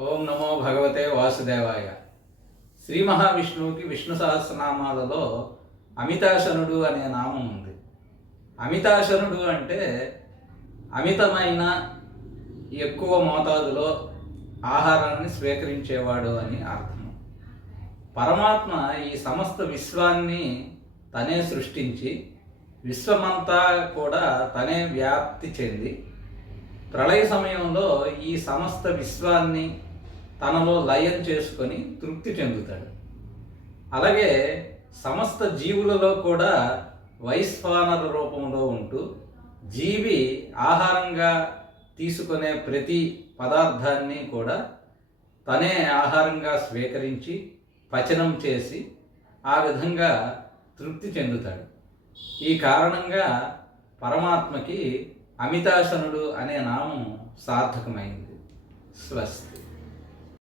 ఓం నమో భగవతే వాసుదేవాయ. శ్రీ మహావిష్ణువుకి విష్ణు సహస్రనామాలలో అమితాశనుడు అనే నామం ఉంది. అమితాశనుడు అంటే అమితమైన ఎక్కువ మోతాదులో ఆహారాన్ని స్వీకరించేవాడు అని అర్థం పరమాత్మ ఈ సమస్త విశ్వాన్ని తనే సృష్టించి విశ్వమంతా కూడా తనే వ్యాప్తి చెంది ప్రళయ సమయంలో ఈ సమస్త విశ్వాన్ని తనలో లయం చేసుకొని తృప్తి చెందుతాడు. అలాగే సమస్త జీవులలో కూడా వైశ్వానర రూపంలో ఉంటూ జీవి ఆహారంగా తీసుకునే ప్రతి పదార్థాన్ని కూడా తనే ఆహారంగా స్వీకరించి పచనం చేసి ఆ విధంగా తృప్తి చెందుతాడు. ఈ కారణంగా పరమాత్మకి అమితాసనుడు అనే నామం సార్థకమైంది. స్వస్తి.